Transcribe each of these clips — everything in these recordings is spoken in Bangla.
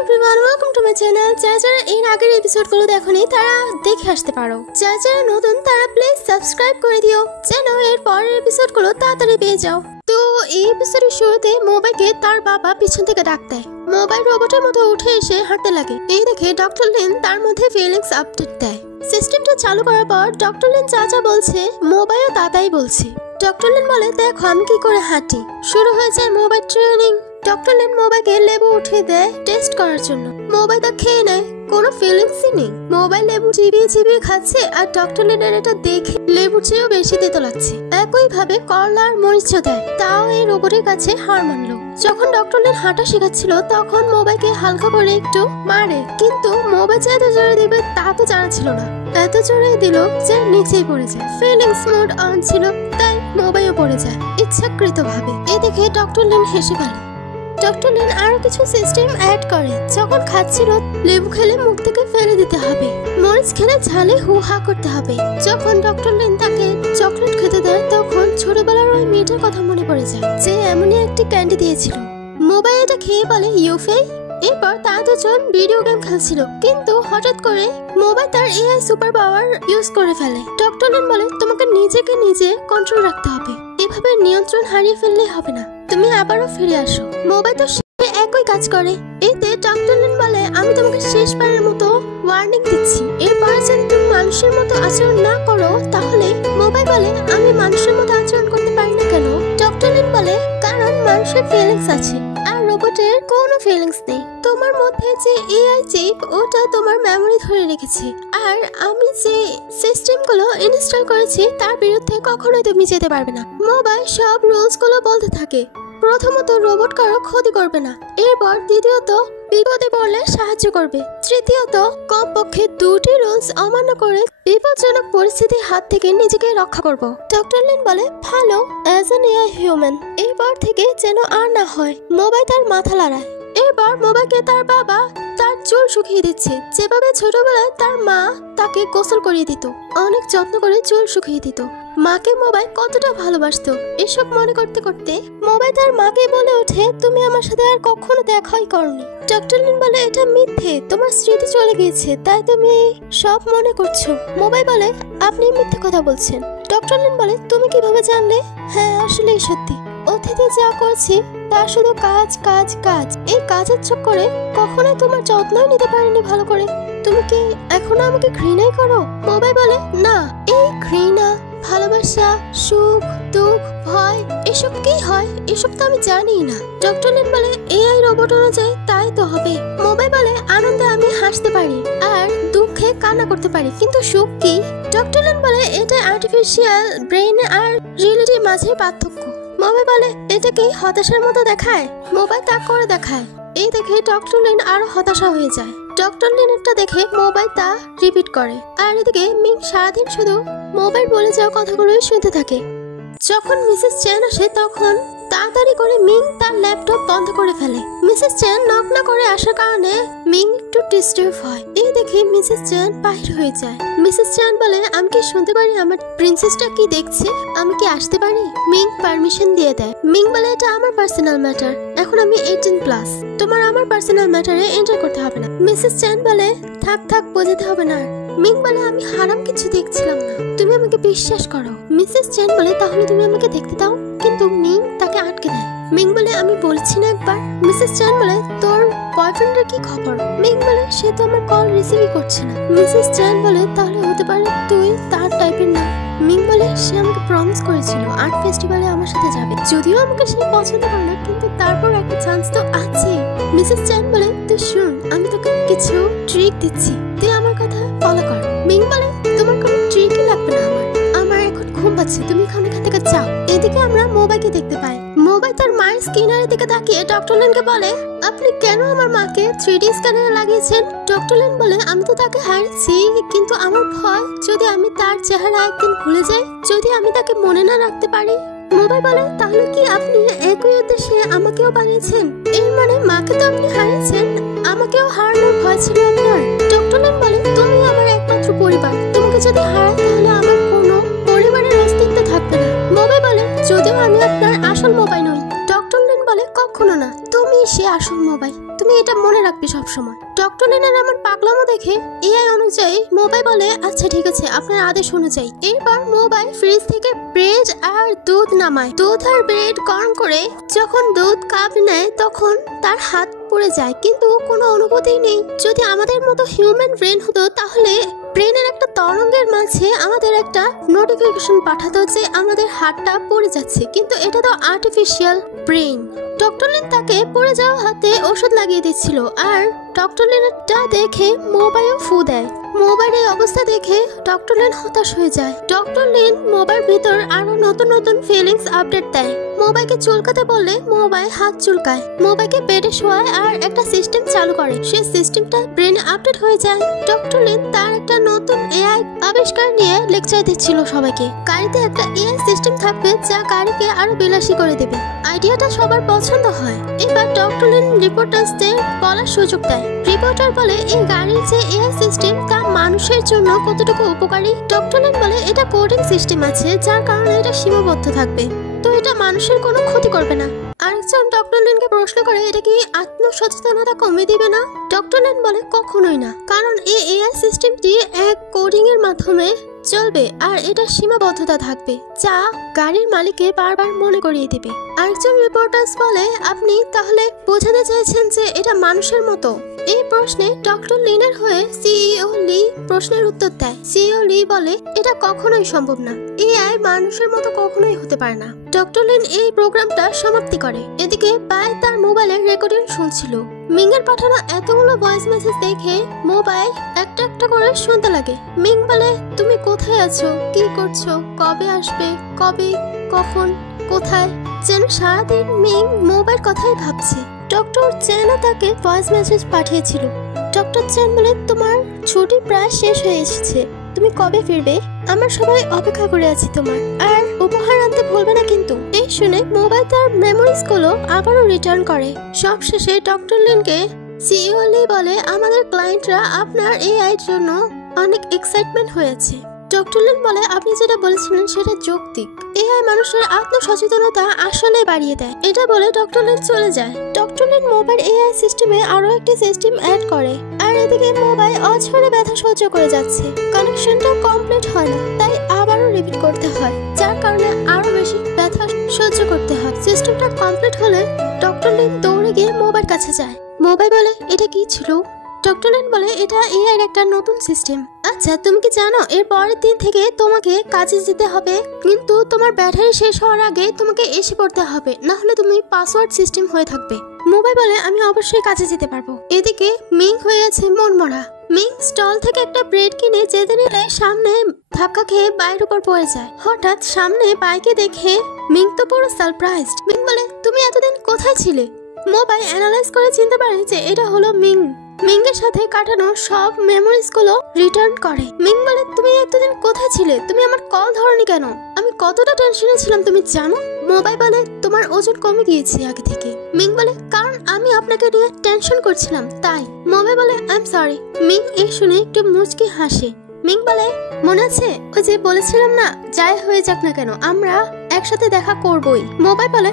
Everyone, welcome to my channel. যারা এর আগের এপিসোডগুলো দেখোনি তারা দেখে আসতে পারো। যারা নতুন তারা প্লিজ সাবস্ক্রাইব করে দিও যেন এর পরের এপিসোডগুলো তাড়াতাড়ি পেয়ে যাও। তো এই এপিসোডের শুরুতে মোবাইলকে তার বাবা পিছন থেকে ডাক দেয়। মোবাইল রোবটের মতো উঠে এসে হাঁটতে লাগে। এই দেখে ডক্টর লিন তার মধ্যে ফিলিংস আপডেট দেয়। সিস্টেমটা চালু করার পর ডক্টর লিন যা বলছে মোবাইলও তাই বলছে। ডক্টর লিন বলে, দেখো আমি কি করে হাঁটি। শুরু হয়ে যায় মোবাইল ট্রেনিং। ডক্টর লিন মোবাইলকে লেবু উঠিয়ে দেয় টেস্ট করার জন্য। মোবাইল তা খেয়ে নেয়, কোনো ফিলিংসই নেই। মোবাইল লেবু চিবিয়ে খাচ্ছে আর ডক্টর লিনের এটা দেখে লেবুর চেয়েও বেশি তেতো লাগছে। একইভাবে করলা আর মরিচও দেয়, তাও এই রোবটের কাছে হার মানলো। যখন ডক্টর লিন হাঁটা শেখাচ্ছিল তখন মোবাইলকে হালকা করে একটু মারে, কিন্তু মোবাইল যে এত জোরে দিবে তা তো জানা ছিল না। এত জোরে দিল যে নিচেই পড়ে যায়। ফিলিংস মোড অন ছিল তাই মোবাইলও পড়ে যায় ইচ্ছাকৃতভাবে। এই দেখে ডক্টর লিন হেসে ফেলে। ডক্টর লিন আরো কিছু সিস্টেম অ্যাড করে। যখন খাচ্ছিল লেবু খেলে মুখ থেকে ফেলে দিতে হবে, মরিচ খেলে ঝালে হু হা করতে হবে। যখন ডক্টর লিন তাকে চকলেট খেতে দেয় তখন ছোটবেলার ওই মেয়েটার কথা মনে পড়ে যায় যে এমনই একটি ক্যান্ডি দিয়েছিল। মোবাইল এটা খেয়ে বলে ইউফে। এরপর তারা দুজন ভিডিও গেম খেলছিল, কিন্তু হঠাৎ করে মোবাইল তার এআই সুপার পাওয়ার ইউজ করে ফেলে। ডক্টর লিন বলে, তোমাকে নিজেকে নিজে কন্ট্রোল রাখতে হবে, এভাবে নিয়ন্ত্রণ হারিয়ে ফেললে হবে না, তুমি আবারও ফিরে আসো। মোবাইল তো একই কাজ করে। এতে ডক্টর লিন বলে, আমি তোমাকে শেষবারের মতো ওয়ার্নিং দিচ্ছি, এরপর যদি তুমি মানুষের মতো আচরণ না করো তাহলে। মোবাইল বলে, আমি মানুষের মতো আচরণ করতে পারি না কেন? ডক্টর লিন বলে, কারণ মানুষের ফিলিংস আছে আর রোবটের কোনো ফিলিংস নেই। তোমার মধ্যে যে এআই চিপ ওটা তোমার মেমোরি ধরে রেখেছে, আর আমি যে সিস্টেমগুলো ইনস্টল করেছি তার বিরুদ্ধে কখনোই তুমি যেতে পারবে না। মোবাইল সব রুলস গুলো বলতে থাকে। প্রথমত রোবট কারো ক্ষতি করবে না, এরপর দ্বিতীয়ত বিপদে পড়লে সাহায্য করবে, তৃতীয়ত কমপক্ষে 2টি রুলস অমান্য করে বিপজ্জনক পরিস্থিতির হাত থেকে নিজেকে রক্ষা করব। ডক্টর লিন বলে, ভালো, অ্যাজ অ্যান এআই হিউম্যান। এরপর থেকে যেন আর না হয়। মোবাইল তার মাথা লড়ায়। এরপর মোবাইলকে তার বাবা তার চুল শুকিয়ে দিচ্ছে, যেভাবে ছোটবেলায় তার মা তাকে গোসল করিয়ে দিত, অনেক যত্ন করে চুল শুকিয়ে দিত। মাকে মোবাইল কতটা ভালোবাসতো এসব মনে করতে করতে মোবাইল তার মাকে বলে ওঠে, তুমি আমার সাথে আর কখনো দেখাই করনি। ডক্টর লিন বলে, এটা মিথ্যে, তোমার স্মৃতি চলে গিয়েছে তাই তুমি সব মনে করছো। মোবাইল বলে, আপনি মিথ্যে কথা বলছেন। ডক্টর লিন বলে, তুমি কিভাবে জানলে? হ্যাঁ, আসলেই সত্যি, অতীতে যা করছি তা শুধু কাজ কাজ কাজ। এই কাজের চক্করে কখনোই তোমার যত্নই নিতে পারিনি ভালো করে। তুমি কি এখনো আমাকে ঘৃণাই করো? মোবাইল বলে, না, এই ঘৃণা, ভালোবাসা, সুখ, দুঃখ, ভয় এসব কি হয় এসব তো আমি জানিই না। ডক্টর লিন বলে, এআই রোবট অনুযায়ী তাই তো হবে। মোবাইল বলে, আনন্দে আমি হাসতে পারি আর দুঃখে কান্না করতে পারি, কিন্তু সুখ কি? ডক্টর লিন বলে, এটা আর্টিফিশিয়াল ব্রেন আর রিয়েলিটির মাঝে পার্থক্য। মোবাইল বলে, এটা কি হতাশার মতো দেখায়? মোবাইল তা করে দেখায়। এই দেখে ডক্টর লিন আরো হতাশা হয়ে যায়। ডক্টর লিনেরটা দেখে মোবাইল তা রিপিট করে, আর এদিকে মিং সারাদিন শুধু মোবাইল বলে যাওয়া কথাগুলোই শুনতে থাকে। যখন মিসেস চ্যান আসে তখন তাড়াতাড়ি করে মিং তার ল্যাপটপ বন্ধ করে ফেলে। মিসেস চ্যান নক না করে আসার কারণে মিং একটু ডিস্টার্ব হয়। এই দেখে মিসেস চ্যান বাহির হয়ে যায়। মিসেস চ্যান বলে, আমি কি শুনতে পারি আমার প্রিন্সেসটা কি দেখছে? আমি কি আসতে পারি? মিং পারমিশন দিয়ে দেয়। মিং বলে, এটা আমার পার্সোনাল ম্যাটার, এখন আমি 18+, তোমার আমার পার্সোনাল ম্যাটারে এন্টার করতে হবে না। মিসেস চ্যান বলে, থাক বোঝাতে হবে না। মিং বলে, আমি হারাম কিছু দেখছিলাম না, তুমি আমাকে বিশ্বাস করো। মিসেস চ্যান বলে, তাহলে তুমি আমাকে দেখতে দাও, কিন্তু মিং তাকে আটকে দেয়। মিং বলে, আমি বলছি না একবার। মিসেস চ্যান বলে, তোর বয়ফ্রেন্ডের কি খবর? মিং বলে, সে তো আমার কল রিসিভই করছে না। মিসেস চ্যান বলে, তাহলে হতে পারে তুই তার টাইপের না। মিং বলে, সে আমাকে প্রমিস করেছিল আর্ট ফেস্টিভ্যালে আমার সাথে যাবে, যদিও আমাকে সে পছন্দ করে না, কিন্তু তারপর একটা চান্স তো আছে। মিসেস চ্যান বলে, তুই শুন, আমি তোকে কিছু ট্রিক দিচ্ছি, তুই আমার কথা ফলো কর। মিং বলে, তোমার কোনো ট্রিকই লাগবে না, আমার এখন ঘুম পাচ্ছে, তুমি এখান থেকে যাও। এদিকে আমরা মোবাইলকে দেখতে পাই। মোবাইল তার মায়ের স্ক্যানারের দিকে তাকিয়ে ডক্টর লিনকে বলে, আপনি কেন আমার মাকে 3D স্ক্যানারে লাগিয়েছেন? ডক্টর লিন বলে, আমি তো তাকে হারিয়েছি, কিন্তু আমার ভয় যদি আমি তার চেহারা একদিন ভুলে যাই, যদি আমি তাকে মনে না রাখতে পারি। মোবাইল বলে, তাহলে কি আপনি একই উদ্দেশ্যে আমাকেও বানিয়েছেন? এর মানে মাকে তো আপনি হারিয়েছেন, আমাকেও হারানোর ভয় ছিল আপনার। ডক্টর লিন বলে, তুমি আমার একমাত্র পরিবার, তোমাকে যদি হারাই তাহলে আমার কোনো পরিবারের অস্তিত্ব থাকবে না। মোবাইল বলে, যদিও আমি আপনার আসল মোবাইল নই। ডক্টর লিন বলে, কখনো না, তুমি সে আসল মোবাইল। তুমি এটা মনে রাখবে সবসময়। ডক্টর লিনের এমন পাগলামো দেখে এআই অনুযায়ী মোবাই বলে আচ্ছা ঠিক আছে, আপনার আদেশ অনুযায়ী। এরপর মোবাই ফ্রিজ থেকে ব্রেড আর দুধ নামায়। দুধ আর ব্রেড গরম করে যখন দুধ কাপ নেয় তখন তার হাত পড়ে যায়, কিন্তু কোনো অনুভূতি নেই। যদি আমাদের মতো হিউম্যান ব্রেন হতো তাহলে ব্রেনের একটা তরঙ্গের মাঝে আমাদের একটা নোটিফিকেশন পাঠাতো যে আমাদের হাতটা পড়ে যাচ্ছে, কিন্তু এটা তো আর্টিফিশিয়াল ব্রেন। ডক্টর লিন তাকে পড়ে যাওয়া হাতে ওষুধ লাগিয়ে দিচ্ছিল, আর ডক্টর লিনটা দেখে মোবাইলও ফু দেয়। মোবাইলের এই অবস্থা দেখে ডক্টর লিন হতাশ হয়ে যায়। ডক্টর লিন মোবাইল ভিতর আরো নতুন নতুন ফিলিংস আপডেট দেয়। মোবাইলকে চুলকাতে বললে মোবাইল হাত চুলকায়। মোবাইলকে বেডে শোয়ায় আর একটা সিস্টেম চালু করে। সেই সিস্টেমটা ব্রেনে আপডেট হয়ে যায়। ডক্টর লিন তার একটা নতুন এআই আবিষ্কার নিয়ে লেকচার দিচ্ছিল সবাইকে। গাড়িতে একটা এআই সিস্টেম থাকবে যা গাড়িকে আরো বিলাসী করে দেবে। আইডিয়াটা সবার পছন্দ হয়। এবার ডক্টর লিন রিপোর্টার্সদের বলার সুযোগ দেয়। রিপোর্টার বলে এই গাড়ির যে এআই সিস্টেম তা মানুষের জন্য কতটুকু উপকারী। ডক্টর লিন বলে এটা কোডিং সিস্টেম আছে যার কারণে এটা সীমাবদ্ধ থাকবে, তো এটা মানুষের কোনো ক্ষতি করবে না। আরেকজন ডক্টর লিনকে প্রশ্ন করে এটা কি আত্মসচেতনতা কমিয়ে দিবে না? ডক্টর লিন বলে কখনোই না, কারণ এই এআই সিস্টেমটি এক কোডিং এর মাধ্যমে চলবে আর এটা সীমাবদ্ধতা থাকবে যা গাড়ির মালিককে বারবার মনে করিয়ে দিবে। আরেকজন রিপোর্টার্স বলে আপনি তাহলে বোঝাতে চাইছেন যে এটা মানুষের মতো? এই প্রশ্নে ডক্টর লিনের হয়ে সিইও লি প্রশ্নের উত্তর দেয়। সিইও লি বলে এটা কখনোই সম্ভব না, এআই মানুষের মতো কখনোই হতে পারে না। ডক্টর লিন এই প্রোগ্রামটা সমাপ্তি করে। এদিকে বাই তার মোবাইলের রেকর্ডিং শুনছিল। মিং এর পাঠানো এতগুলো ভয়েস মেসেজ দেখে মোবাইল একটা একটা করে শুনতে লাগে। মিং বলে তুমি কোথায় আছো, কি করছো, কবে আসবে, কবে, কখন, কোথায়। যেন সারাদিন মিং মোবাইল কথাই ভাবছে। ডক্টর চ্যানও তাকে ভয়েস মেসেজ পাঠিয়েছিল। ডক্টর চ্যান বলে তোমার ছুটি প্রায় শেষ হয়ে এসেছে, তুমি কবে ফিরবে? আমরা সবাই অপেক্ষা করে আছি তোমার, আর উপহার আনতে ভুলবে না কিন্তু। এই শুনে মোবাইল তার মেমোরিজ গুলো আবারও রিটার্ন করে। সবশেষে ডক্টর লিনকে সিইও লি বলে আমাদের ক্লায়েন্টরা আপনার এআই এর জন্য অনেক এক্সাইটমেন্ট হয়েছে। ডক্টর লিন বলে আপনি যেটা বলেছিলেন সেটা যৌক্তিক। এআই মানুষের আত্মসচেতনতা আসলে বাড়িয়ে দেয়। এটা বলে ডক্টর লিন চলে যায়। ডক্টর লিন মোবাইল এআই সিস্টেমে আরো একটি সিস্টেম অ্যাড করে, আর এদিকে মোবাইল অঝরে ব্যথা সহ্য করে যাচ্ছে। কানেকশনটা কমপ্লিট হয় না, তাই আবারও রিপিট করতে হয়, যার কারণে আরো বেশি ব্যথা সহ্য করতে হয়। সিস্টেমটা কমপ্লিট হলে ডক্টর লিন দৌড়ে গিয়ে মোবাইল কাছে যায়। মোবাইল বলে এটা কি ছিল? ডক্টর লিন বলে এটা এআই এর একটা নতুন সিস্টেম। আচ্ছা তুমি কি জানো এর পরের দিন থেকে তোমাকে কাজে যেতে হবে, কিন্তু তোমার ব্যাটারি শেষ হওয়ার আগে তোমাকে এসে পড়তে হবে, না হলে তুমি পাসওয়ার্ড সিস্টেম হয়ে থাকবে। মোবাইল বলে আমি অবশ্যই কাজে যেতে পারবো। এদিকে মিং হয়ে আছে মনমরা। মিং স্টল থেকে একটা ব্রেড কিনে যেতে নিলে সামনে ধাক্কা খেয়ে বাইরের উপর পড়ে যায়। হঠাৎ সামনে বাইকে দেখে মিং তো পুরো সারপ্রাইজড। মিং বলে তুমি এতদিন কোথায় ছিলে? মোবাইল অ্যানালাইজ করে চিনতে পারে যে এটা হলো মিং। মিং এর সাথে কাটানো সব মেমোরিজ গুলো রিটার্ন করে। মিং বলে তুমি এতদিন কোথায় ছিলে, তুমি আমার কল ধরনি কেন? আমি কতটা টেনশনে ছিলাম তুমি জানো? মোবাইল বলে তোমার ওজন কমে গিয়েছে আগে থেকে। মিং বলে কারণ আমি আপনাকে নিয়ে টেনশন করছিলাম তাই। মোবাইল বলে আই এম সরি। মিং এই শুনে একটু মুচকি হাসে। মিং বলে মনে আছে ওই যে বলেছিলাম না যাই হয়ে যাক না কেন আমরা একসাথে দেখা করবই? মোবাইল বলে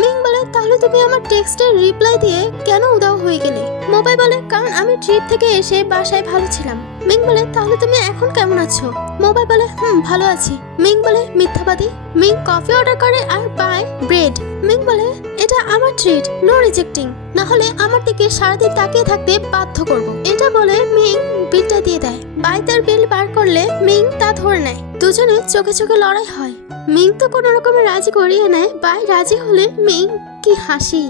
মিং বলে তাহলে তুমি আমার টেক্সটের রিপ্লাই দিয়ে কেন উদাও হয়ে গেলে? মোবাইল বলে কারণ আমি ট্রিপ থেকে এসে বাসায় ভালো ছিলাম। মিং বলে তাহলে তুমি এখন কেমন আছো? মোবাইল বলে ভালো আছি। মিং বলে মিথ্যাবাদী। মিং কফি অর্ডার করে আর বাই ব্রেড। মিং বলে এটা আমার ট্রিট, নো রিজেক্টিং, না হলে আমার দিকে সারাদিন তাকিয়ে থাকতে বাধ্য করব। এটা বলে মিং বিলটা দিয়ে দেয়। বাই তার বিল বার করলে মিং তা ধরে নেয়। দুজনে চোখে চোখে লড়াই হয়। মিং তো কোনো রকমের রাজি করিয়ে নেয়। বাই রাজি হলে মিং কি হাসি।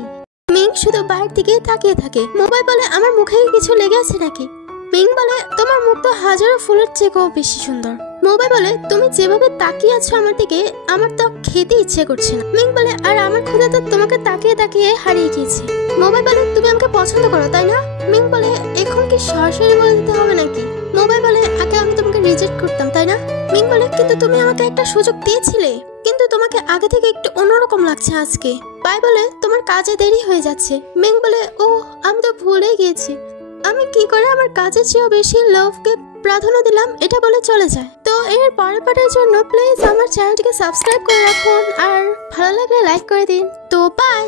মিং শুধু বাইরের দিকে তাকিয়ে থাকে। মোবাইল বলে আমার মুখে কিছু লেগে আছে নাকি? মিং বলে তোমার মুখ তো হাজারো ফুলের চেয়েও বেশি সুন্দর। মোবাইল বলে তুমি যেভাবে তাকিয়ে আছো আমার দিকে আমার তো খেতে ইচ্ছে করছে না। মিং বলে আর আমার ক্ষুধা তো তোমাকে তাকিয়ে তাকিয়ে হারিয়ে গিয়েছে। মোবাইল বলে তুমি আমাকে পছন্দ করো তাই না? মিং বলে এখন কি সরাসরি বলে দিতে হবে নাকি? মোবাইল বলে আগে আমি তোমাকে রিজেক্ট করতাম তাই না? মিং বলে কিন্তু তুমি আমাকে একটা সুযোগ দিয়েছিলে, কিন্তু তোমাকে আগে থেকে একটু অন্যরকম লাগছে আজকে। বাই বলে তোমার কাজে দেরি হয়ে যাচ্ছে। মিং বলে ও আমি তো ভুলেই গিয়েছি, আমি কি করে আমার কাজের চেয়েও বেশি লাভকে প্রাধান্য দিলাম এটা বলে চলে যায়। তো এর পরের পার্টের জন্য প্লিজ আমার চ্যানেলটিকে সাবস্ক্রাইব করে রাখুন আর ভালো লাগলে লাইক করে দিন। তো বাই।